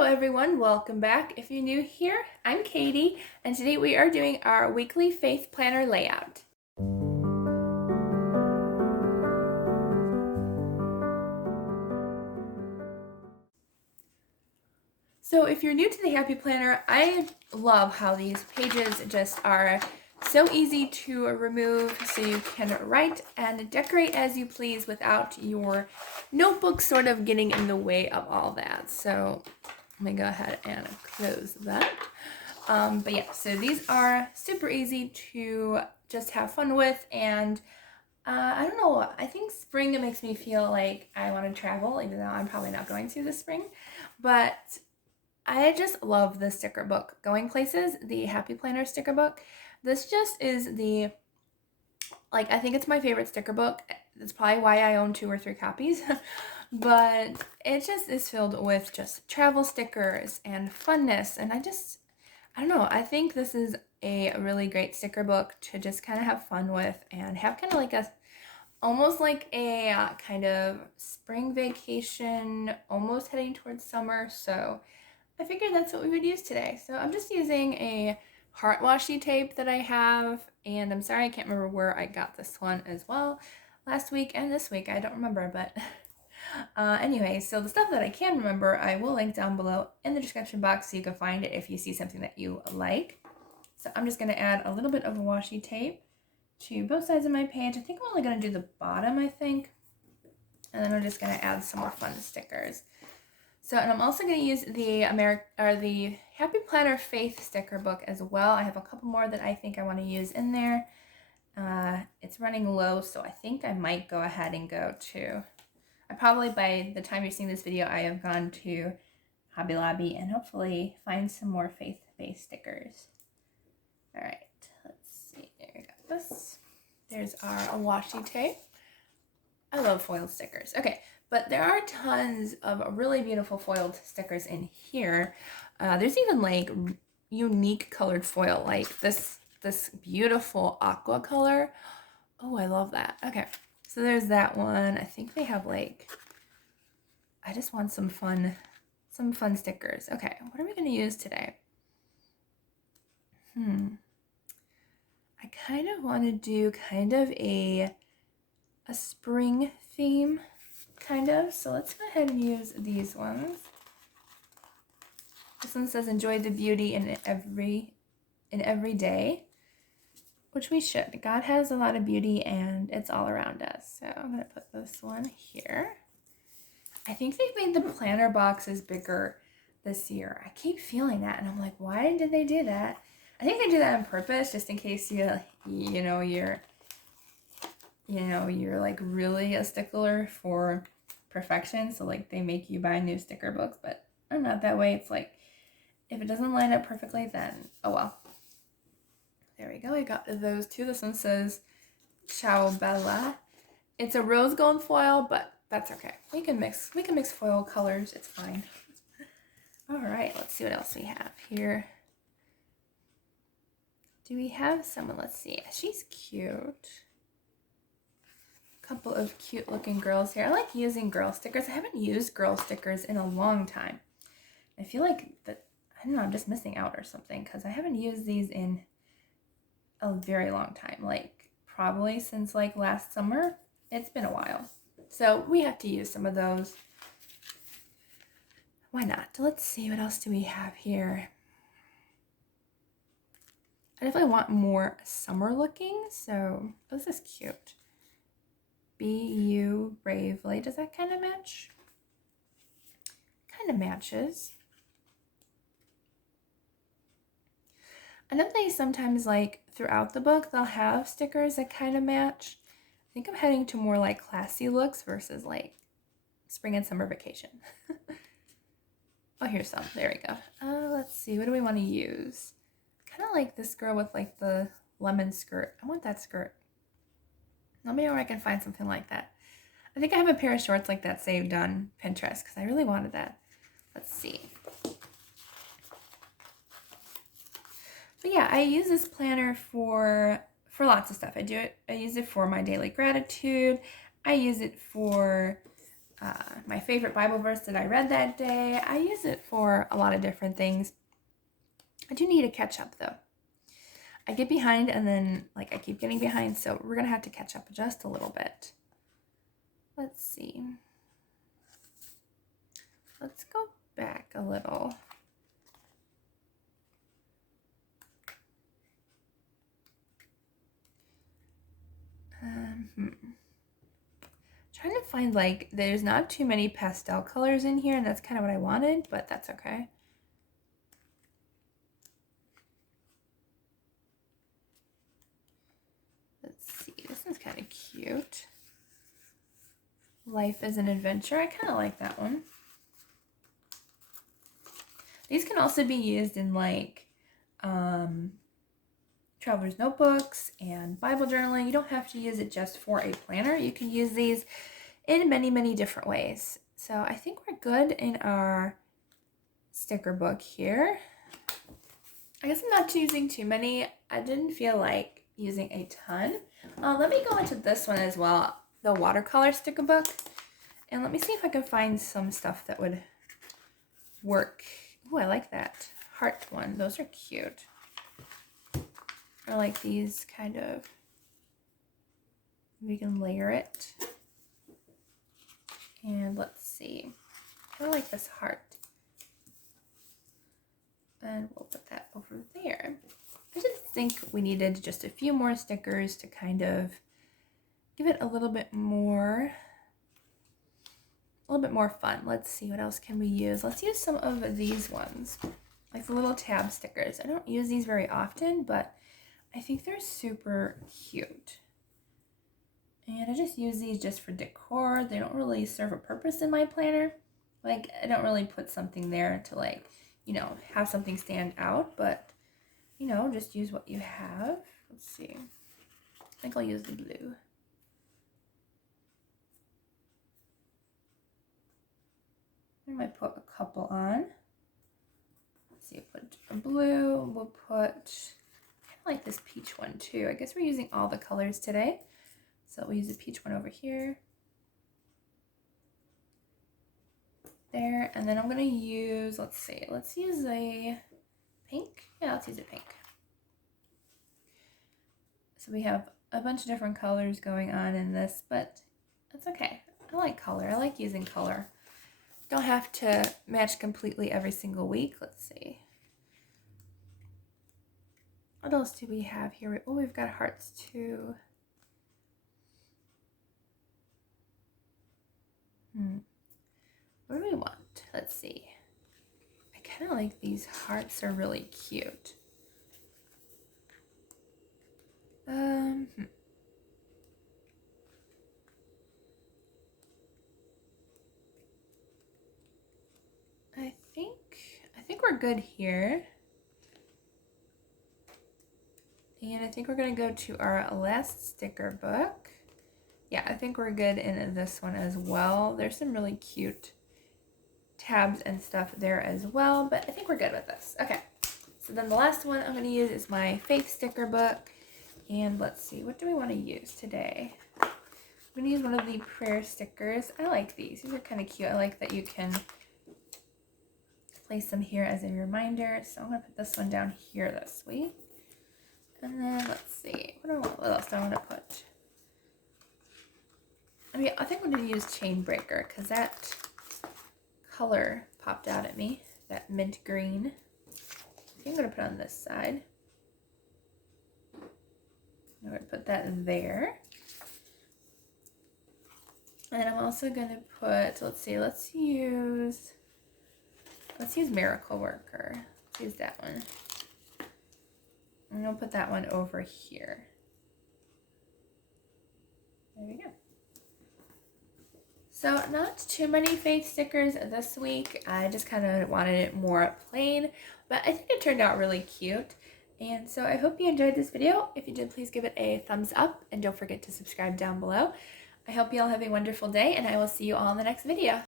Hello everyone, welcome back. If you're new here, I'm Katie, and today we are doing our weekly faith planner layout. So if you're new to the Happy Planner, I love how these pages just are so easy to remove so you can write and decorate as you please without your notebook sort of getting in the way of all that. So let me go ahead and close that. But yeah, so these are super easy to just have fun with, and I don't know, I think spring makes me feel like I want to travel, even though I'm probably not going to this spring. But I just love the sticker book, Going Places, the Happy Planner sticker book. This just is the, I think it's my favorite sticker book. That's probably why I own 2 or 3 copies. But it just is filled with just travel stickers and funness, and I don't know, I think this is a really great sticker book to just kind of have fun with and have kind of like almost like a kind of spring vacation, almost heading towards summer. So I figured that's what we would use today. So I'm just using a heart washi tape that I have, and I'm sorry I can't remember where I got this one as well. Last week and this week, I don't remember, but anyway, so the stuff that I can remember, I will link down below in the description box so you can find it if you see something that you like. So I'm just going to add a little bit of washi tape to both sides of my page. I think I'm only going to do the bottom, I think. And then I'm just going to add some more fun stickers. So, and I'm also going to use the Happy Planner Faith sticker book as well. I have a couple more that I think I want to use in there. It's running low, so I think I might go ahead and go to... by the time you're seeing this video, I have gone to Hobby Lobby and hopefully find some more faith-based stickers. All right, let's see. There we go. This. There's our washi tape. I love foiled stickers. Okay, but there are tons of really beautiful foiled stickers in here. There's even like unique colored foil, like this beautiful aqua color. Oh, I love that. Okay. So there's that one. I think they have I just want some fun stickers. Okay, what are we going to use today? I kind of want to do kind of a spring theme, kind of. So let's go ahead and use these ones. This one says, enjoy the beauty in every day. Which we should. God has a lot of beauty and it's all around us. So I'm going to put this one here. I think they've made the planner boxes bigger this year. I keep feeling that and I'm like, why did they do that? I think they do that on purpose just in case you're like really a stickler for perfection. So like they make you buy new sticker books, but I'm not that way. It's like if it doesn't line up perfectly, then oh well. There we go, I got those 2. This one says, Ciao Bella. It's a rose gold foil, but that's okay. We can mix foil colors, it's fine. All right, let's see what else we have here. Do we have someone? Let's see. She's cute. A couple of cute looking girls here. I like using girl stickers. I haven't used girl stickers in a long time. I feel like that, I don't know, I'm just missing out or something because I haven't used these in a very long time, like probably since like last summer. It's been a while, so we have to use some of those. Why not? Let's see, what else do we have here? I definitely want more summer looking, so oh, this is cute. Be you bravely. Does that kind of match? Kind of matches. I know they sometimes, like, throughout the book, they'll have stickers that kind of match. I think I'm heading to more, like, classy looks versus, like, spring and summer vacation. Oh, here's some. There we go. Let's see. What do we want to use? Kind of like this girl with, like, the lemon skirt. I want that skirt. Let me know where I can find something like that. I think I have a pair of shorts like that saved on Pinterest because I really wanted that. Let's see. But yeah, I use this planner for lots of stuff. I use it for my daily gratitude. I use it for my favorite Bible verse that I read that day. I use it for a lot of different things. I do need to catch up though. I get behind and then I keep getting behind, so we're gonna have to catch up just a little bit. Let's see. Let's go back a little. Trying to find there's not too many pastel colors in here, and that's kind of what I wanted, but that's okay. Let's see, this one's kind of cute. Life is an Adventure. I kind of like that one. These can also be used in traveler's notebooks and Bible journaling. You don't have to use it just for a planner. You can use these in many, many different ways. So I think we're good in our sticker book here. I guess I'm not using too many. I didn't feel like using a ton. Let me go into this one as well, the watercolor sticker book. And let me see if I can find some stuff that would work. Oh, I like that heart one. Those are cute. I like these kind of, we can layer it. And let's see, I kind of like this heart. And we'll put that over there. I just think we needed just a few more stickers to kind of give it a little bit more fun. Let's see, what else can we use? Let's use some of these ones, like the little tab stickers. I don't use these very often, but I think they're super cute. And I just use these just for decor. They don't really serve a purpose in my planner. I don't really put something there to have something stand out, but just use what you have. Let's see. I think I'll use the blue. I might put a couple on. Let's see, put a blue. We'll put, I like this peach one too. I guess we're using all the colors today. So we'll use the peach one over here. There, and then I'm gonna use, let's use a pink. Yeah, let's use a pink. So we have a bunch of different colors going on in this, but that's okay. I like color. I like using color. Don't have to match completely every single week. Let's see. What else do we have here? Oh, we've got hearts too. What do we want? Let's see. I kind of like these hearts. Are really cute. I think we're good here. And I think we're gonna go to our last sticker book. Yeah, I think we're good in this one as well. There's some really cute tabs and stuff there as well, but I think we're good with this. Okay, so then the last one I'm gonna use is my faith sticker book. And let's see, what do we want to use today? I'm gonna use one of the prayer stickers. I like these. These are kind of cute. I like that you can place them here as a reminder. So I'm gonna put this one down here this week. And then let's see, what else do I want to put? I think I'm gonna use Chain Breaker because that color popped out at me, that mint green. I think I'm gonna put it on this side. I'm gonna put that there. And I'm also gonna put, let's use Miracle Worker. Let's use that one. I'm gonna put that one over here. There we go. So not too many faith stickers this week. I just kind of wanted it more plain, but I think it turned out really cute. And so I hope you enjoyed this video. If you did, please give it a thumbs up and don't forget to subscribe down below. I hope you all have a wonderful day and I will see you all in the next video.